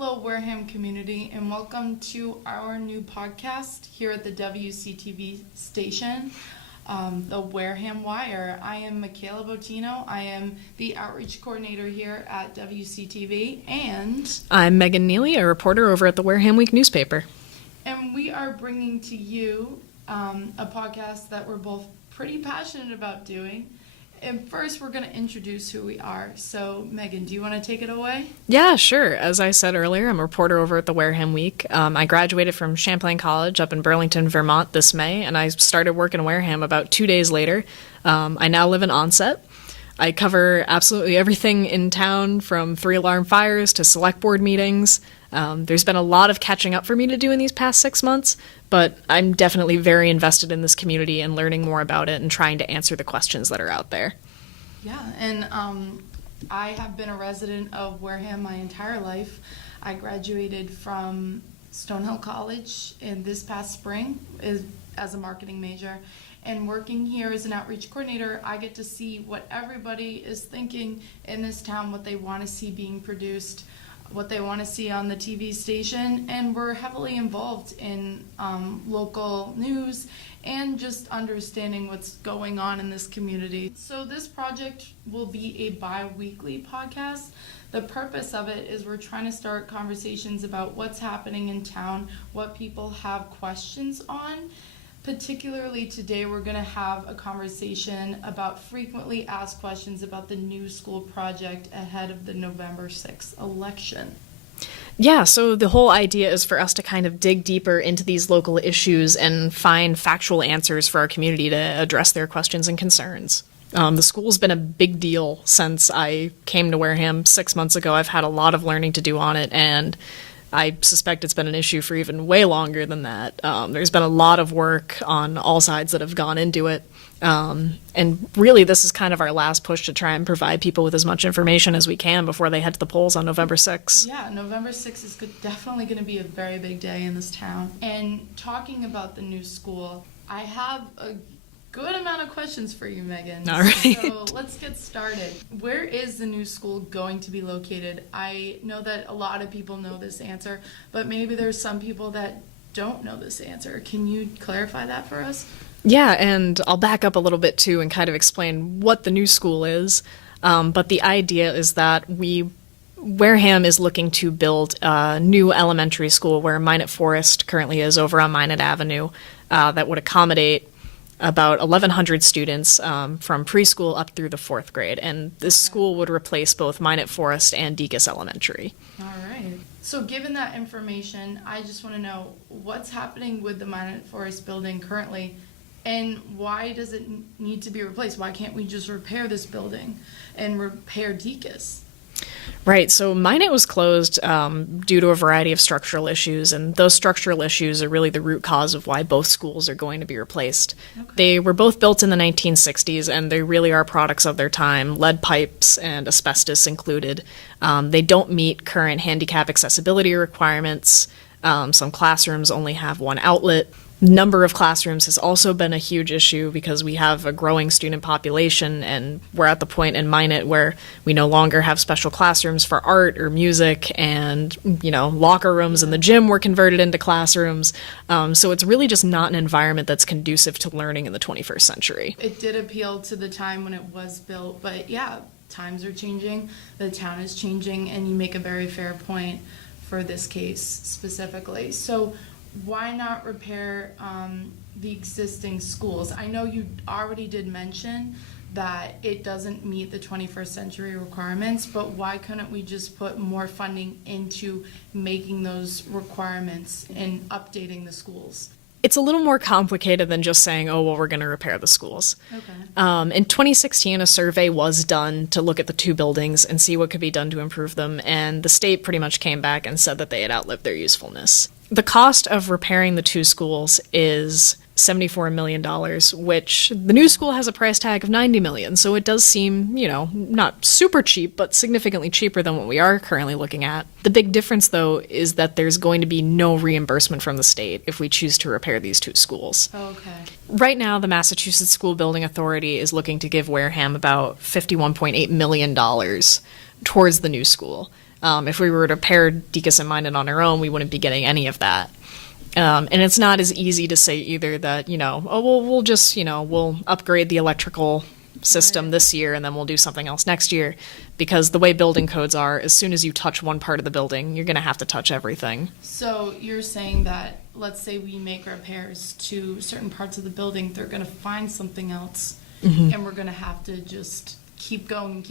Hello, Wareham community, and welcome to our new podcast here at the WCTV station, the Wareham Wire. I am Michaela Botino. I am the outreach coordinator here at WCTV, and I'm Megan Neely, a reporter over at the Wareham Week newspaper. And we are bringing to you a podcast that we're both pretty passionate about doing. And first, we're going to introduce who we are. So, Megan, do you want to take it away? Yeah, sure. As I said earlier, I'm a reporter over at the Wareham Week. I graduated from Champlain College up in Burlington, Vermont this May, and I started work in Wareham about 2 days later. I now live in Onset. I cover absolutely everything in town, from 3-alarm fires to select board meetings. There's been a lot of catching up for me to do in these past 6 months, but I'm definitely very invested in this community and learning more about it and trying to answer the questions that are out there. Yeah, and I have been a resident of Wareham my entire life. I graduated from Stonehill College in this past spring as a marketing major. And working here as an outreach coordinator, I get to see what everybody is thinking in this town, what they want to see being produced, what they want to see on the TV station, and we're heavily involved in local news and just understanding what's going on in this community. So this project will be a bi-weekly podcast. The purpose of it is we're trying to start conversations about what's happening in town, what people have questions on. Particularly today, we're going to have a conversation about frequently asked questions about the new school project ahead of the November 6th election. Yeah, so the whole idea is for us to kind of dig deeper into these local issues and find factual answers for our community to address their questions and concerns. The school's been a big deal since I came to Wareham 6 months ago. I've had a lot of learning to do on it, and I suspect it's been an issue for even way longer than that. There's been a lot of work on all sides that have gone into it. And really, this is kind of our last push to try and provide people with as much information as we can before they head to the polls on November 6th. Yeah, November 6th is definitely going to be a very big day in this town. And talking about the new school, I have a good amount of questions for you, Megan. All right. So let's get started. Where is the new school going to be located? I know that a lot of people know this answer, but maybe there's some people that don't know this answer. Can you clarify that for us? Yeah, and I'll back up a little bit too and kind of explain what the new school is. But the idea is that Wareham is looking to build a new elementary school where Minot Forest currently is over on Minot Avenue that would accommodate about 1,100 students from preschool up through the 4th grade. And this school would replace both Minot Forest and Deacon's Elementary. All right. So given that information, I just want to know what's happening with the Minot Forest building currently, and why does it need to be replaced? Why can't we just repair this building and repair Deacon's? Right, so Minot was closed due to a variety of structural issues, and those structural issues are really the root cause of why both schools are going to be replaced. Okay. They were both built in the 1960s, and they really are products of their time, lead pipes and asbestos included. They don't meet current handicap accessibility requirements. Some classrooms only have one outlet. Number of classrooms has also been a huge issue because we have a growing student population, and we're at the point in Minot where we no longer have special classrooms for art or music, and locker rooms in the gym were converted into classrooms. So it's really just not an environment that's conducive to learning in the 21st century. It did appeal to the time when it was built, but yeah, times are changing, the town is changing, and you make a very fair point for this case specifically. So why not repair the existing schools? I know you already did mention that it doesn't meet the 21st century requirements, but why couldn't we just put more funding into making those requirements and updating the schools? It's a little more complicated than just saying, oh, well, we're going to repair the schools. Okay. In 2016, a survey was done to look at the two buildings and see what could be done to improve them, and the state pretty much came back and said that they had outlived their usefulness. The cost of repairing the two schools is $74 million, which the new school has a price tag of $90 million. So it does seem, not super cheap, but significantly cheaper than what we are currently looking at. The big difference, though, is that there's going to be no reimbursement from the state if we choose to repair these two schools. Okay. Right now, the Massachusetts School Building Authority is looking to give Wareham about $51.8 million towards the new school. If we were to pair Deacon's and Minot on our own, we wouldn't be getting any of that. And it's not as easy to say either that, oh, well, we'll just, we'll upgrade the electrical system this year and then we'll do something else next year. Because the way building codes are, as soon as you touch one part of the building, you're going to have to touch everything. So you're saying that, let's say we make repairs to certain parts of the building, they're going to find something else, and we're going to have to just keep going,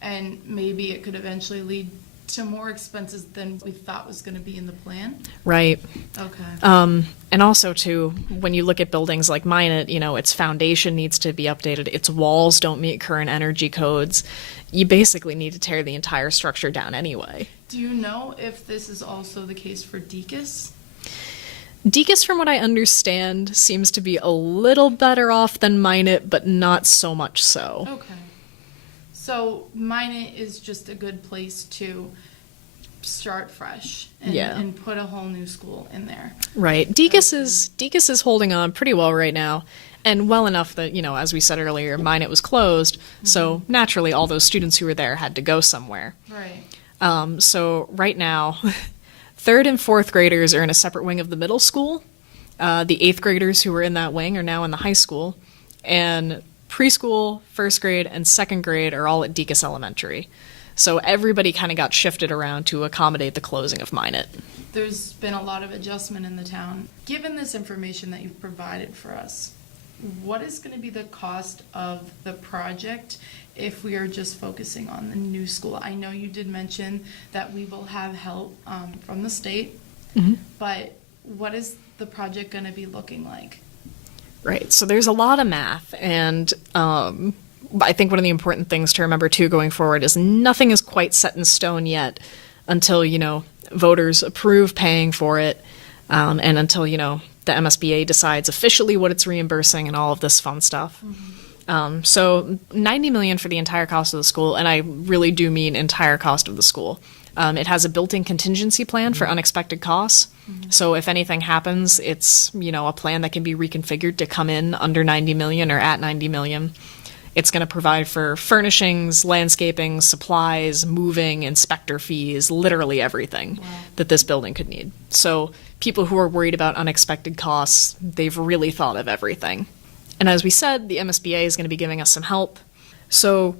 and maybe it could eventually lead to more expenses than we thought was going to be in the plan? Right. Okay. And also, too, when you look at buildings like Minot, its foundation needs to be updated. Its walls don't meet current energy codes. You basically need to tear the entire structure down anyway. Do you know if this is also the case for Deacon's? Deacon's, from what I understand, seems to be a little better off than Minot, but not so much so. Okay. So Minot is just a good place to start fresh and put a whole new school in there. Right. Deacon's is holding on pretty well right now, and well enough that, as we said earlier, Minot was closed, so naturally all those students who were there had to go somewhere. Right. So right now, 3rd and 4th graders are in a separate wing of the middle school. The 8th graders who were in that wing are now in the high school, and preschool, 1st grade, and 2nd grade are all at Deacon's Elementary. So everybody kind of got shifted around to accommodate the closing of Minot. There's been a lot of adjustment in the town. Given this information that you've provided for us, what is going to be the cost of the project if we are just focusing on the new school? I know you did mention that we will have help from the state, but what is the project going to be looking like? Right. So there's a lot of math, and I think one of the important things to remember, too, going forward is nothing is quite set in stone yet until, voters approve paying for it, and until, the MSBA decides officially what it's reimbursing and all of this fun stuff. So $90 million for the entire cost of the school, and I really do mean entire cost of the school. It has a built-in contingency plan for unexpected costs. So if anything happens, it's, a plan that can be reconfigured to come in under 90 million or at 90 million. It's going to provide for furnishings, landscaping, supplies, moving, inspector fees, literally everything that this building could need. So people who are worried about unexpected costs, they've really thought of everything. And as we said, the MSBA is going to be giving us some help. So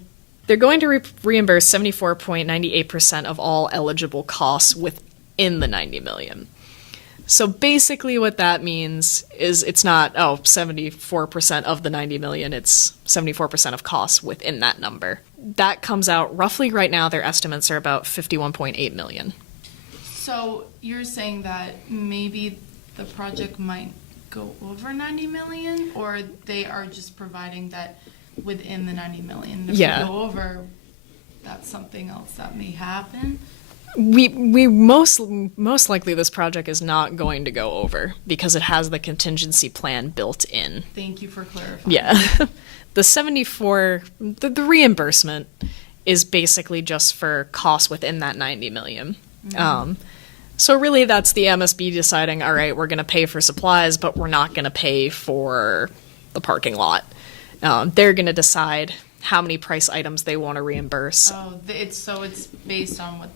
they're going to reimburse 74.98% of all eligible costs within the 90 million. So basically what that means is it's not, 74% of the 90 million, it's 74% of costs within that number. That comes out roughly right now, their estimates are about 51.8 million. So you're saying that maybe the project might go over 90 million, or they are just providing that within the 90 million? If we go over, that's something else that may happen? We most likely this project is not going to go over because it has the contingency plan built in. Thank you for clarifying. Yeah. The 74, the reimbursement is basically just for costs within that 90 million. So really that's the MSB deciding, all right, we're going to pay for supplies, but we're not going to pay for the parking lot. They're going to decide how many price items they want to reimburse. Oh, it's based on what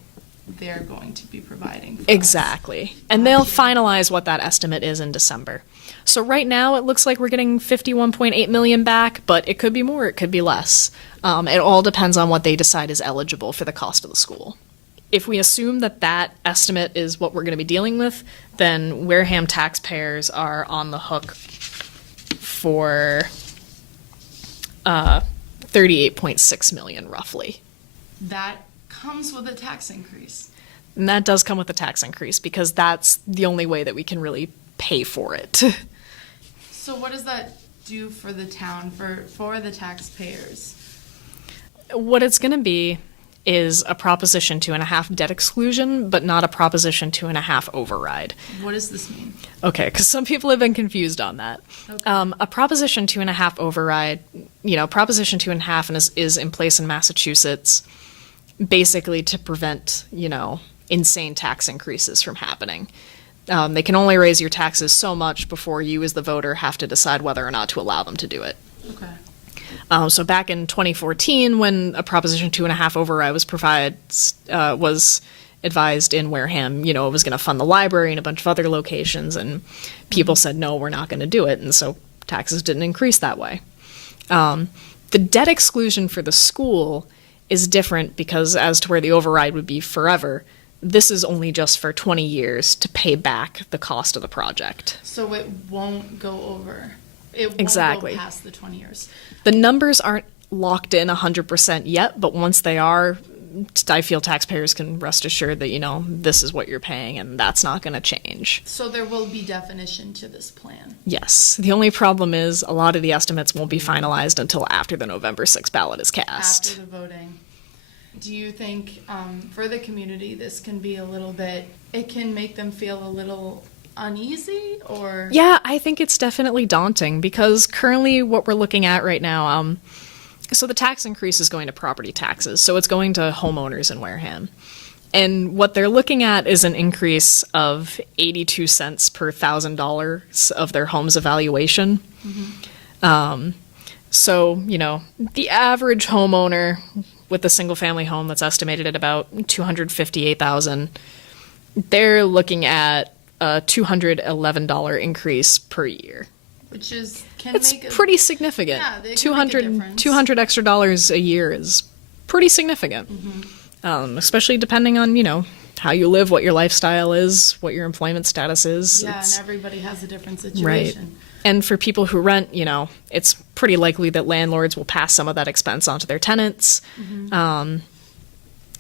they're going to be providing for Exactly. us. And they'll finalize what that estimate is in December. So right now it looks like we're getting 51.8 million back, but it could be more, it could be less. It all depends on what they decide is eligible for the cost of the school. If we assume that that estimate is what we're going to be dealing with, then Wareham taxpayers are on the hook for 38.6 million roughly. That comes with a tax increase. And that does come with a tax increase because that's the only way that we can really pay for it. So what does that do for the town, for the taxpayers? What it's going to be is a Proposition 2.5 debt exclusion, but not a Proposition 2.5 override. What does this mean? Okay, because some people have been confused on that. Okay. A Proposition 2.5 override, Proposition 2.5 is in place in Massachusetts basically to prevent, insane tax increases from happening. They can only raise your taxes so much before you as the voter have to decide whether or not to allow them to do it. Okay. So back in 2014, when a Proposition 2.5 override was advised in Wareham, it was going to fund the library and a bunch of other locations, and people said, no, we're not going to do it, and so taxes didn't increase that way. The debt exclusion for the school is different because as to where the override would be forever, this is only just for 20 years to pay back the cost of the project. So it won't go over. It won't Exactly. go past the 20 years. The numbers aren't locked in 100% yet, but once they are, I feel taxpayers can rest assured that, this is what you're paying and that's not going to change. So there will be definition to this plan. Yes. The only problem is a lot of the estimates won't be finalized until after the November 6th ballot is cast. After the voting. Do you think for the community this can be it can make them feel a little uneasy or? Yeah, I think it's definitely daunting because currently what we're looking at right now, so the tax increase is going to property taxes, so it's going to homeowners in Wareham. And what they're looking at is an increase of 82 cents per $1,000 of their home's evaluation. So, the average homeowner with a single-family home that's estimated at about $258,000, they're looking at a $211 increase per year. Which is It's pretty significant. Yeah, they can 200, make a difference. 200 extra dollars a year is pretty significant. Especially depending on, how you live, what your lifestyle is, what your employment status is. Yeah, and everybody has a different situation. Right. And for people who rent, it's pretty likely that landlords will pass some of that expense onto their tenants.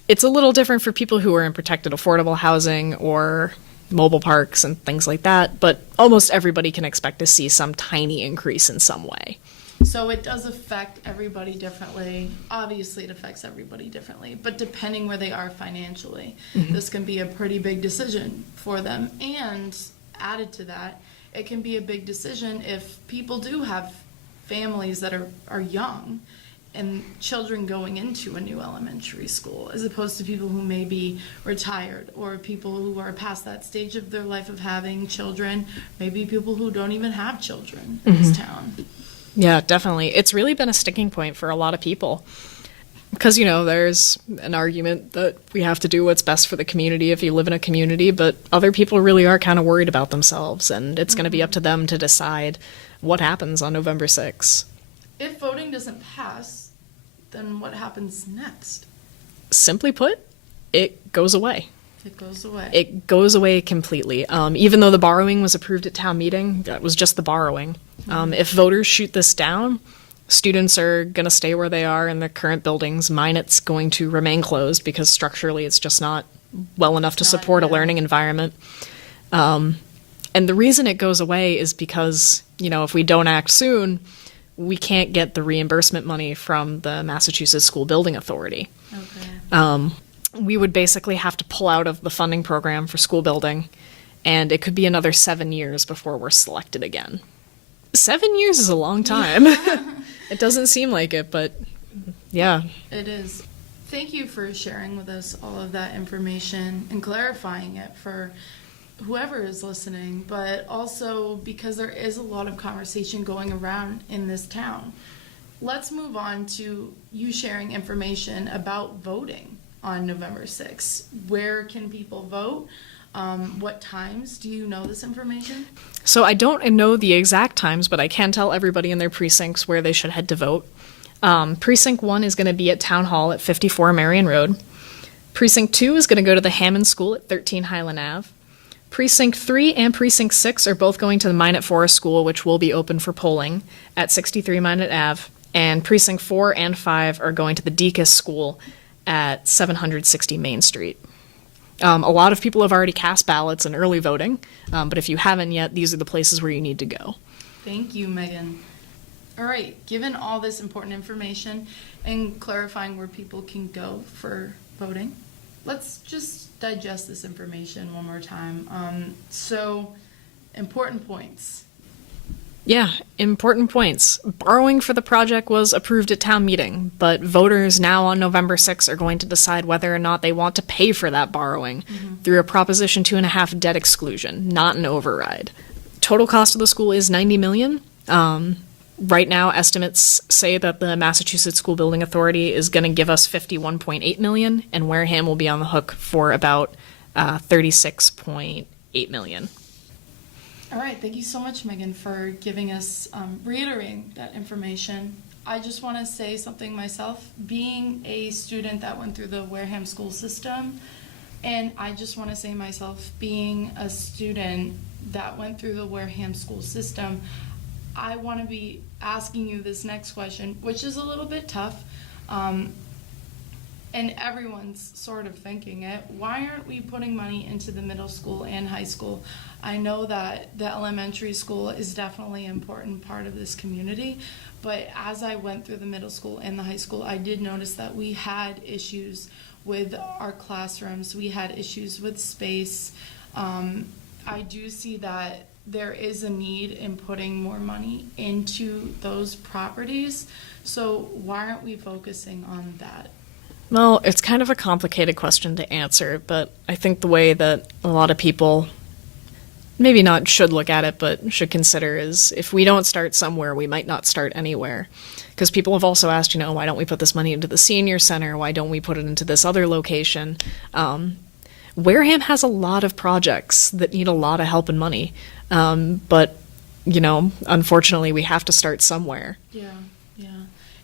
It's a little different for people who are in protected affordable housing or mobile parks and things like that, but almost everybody can expect to see some tiny increase in some way. So it does affect everybody differently. Obviously, it affects everybody differently, but depending where they are financially, this can be a pretty big decision for them. And added to that, it can be a big decision if people do have families that are young and children going into a new elementary school, as opposed to people who may be retired or people who are past that stage of their life of having children, maybe people who don't even have children in this town. Yeah, definitely. It's really been a sticking point for a lot of people. Because, there's an argument that we have to do what's best for the community if you live in a community, but other people really are kind of worried about themselves, and it's going to be up to them to decide what happens on November 6th. If voting doesn't pass, then what happens next? Simply put, it goes away. It goes away. It goes away completely. Even though the borrowing was approved at town meeting, that was just the borrowing. If voters shoot this down, students are going to stay where they are in the current buildings. It's going to remain closed because structurally it's just not well enough to support a learning environment. And the reason it goes away is because, if we don't act soon, we can't get the reimbursement money from the Massachusetts School Building Authority. Okay. We would basically have to pull out of the funding program for school building, and it could be another 7 years before we're selected again. 7 years is a long time. It doesn't seem like it, but yeah. It is. Thank you for sharing with us all of that information and clarifying it for whoever is listening, but also because there is a lot of conversation going around in this town. Let's move on to you sharing information about voting on November 6th. Where can people vote? What times? Do you know this information? So I don't know the exact times, but I can tell everybody in their precincts where they should head to vote. Precinct 1 is going to be at Town Hall at 54 Marion Road. Precinct 2 is going to go to the Hammond School at 13 Highland Ave. Precinct 3 and Precinct 6 are both going to the Minot Forest School, which will be open for polling at 63 Minot Ave. And Precinct 4 and 5 are going to the Deaconess School at 760 Main Street. A lot of people have already cast ballots in early voting, but if you haven't yet, these are the places where you need to go. Thank you, Megan. All right, given all this important information and clarifying where people can go for voting, let's just digest this information one more time. So, important points. Yeah, important points. Borrowing for the project was approved at town meeting, but voters now on November 6th are going to decide whether or not they want to pay for that borrowing through a Proposition 2.5 debt exclusion, not an override. Total cost of the school is $90 million. Right now, estimates say that the Massachusetts School Building Authority is going to give us $51.8 million, and Wareham will be on the hook for about $36.8 million. All right, thank you so much, Megan, for giving us, reiterating that information. I just want to say something myself. Being a student that went through the Wareham school system, and I just want to say myself, being a student that went through the Wareham school system, I want to be asking you this next question, which is a little bit tough, and everyone's sort of thinking it. Why aren't we putting money into the middle school and high school? I know that the elementary school is definitely an important part of this community, but as I went through the middle school and the high school, I did notice that we had issues with our classrooms. We had issues with space. I do see that there is a need in putting more money into those properties. So why aren't we focusing on that? Well, it's kind of a complicated question to answer, but I think the way that a lot of people maybe not should look at it, but should consider is if we don't start somewhere, we might not start anywhere. Because people have also asked, why don't we put this money into the senior center? Why don't we put it into this other location? Wareham has a lot of projects that need a lot of help and money. But, unfortunately, we have to start somewhere. Yeah.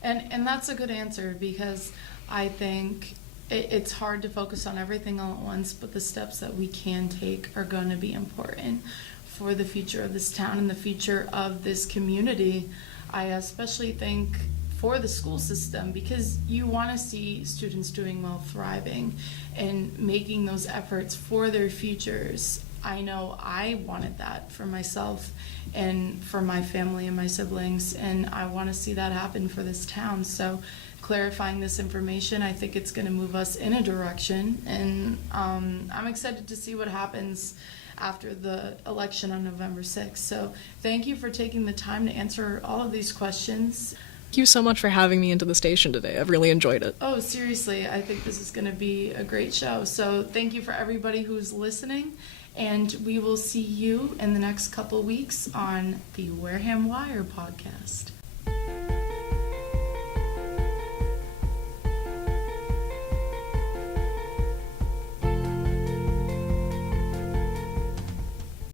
And that's a good answer, because I think it's hard to focus on everything all at once, but the steps that we can take are going to be important for the future of this town and the future of this community. I especially think for the school system, because you want to see students doing well, thriving, and making those efforts for their futures. I know I wanted that for myself and for my family and my siblings, and I want to see that happen for this town. So clarifying this information, I think it's going to move us in a direction, and I'm excited to see what happens after the election on November 6th. So thank you for taking the time to answer all of these questions. Thank you so much for having me into the station today. I've really enjoyed it. Oh, seriously, I think this is going to be a great show. So thank you for everybody who's listening, and we will see you in the next couple weeks on the Wareham Wire podcast.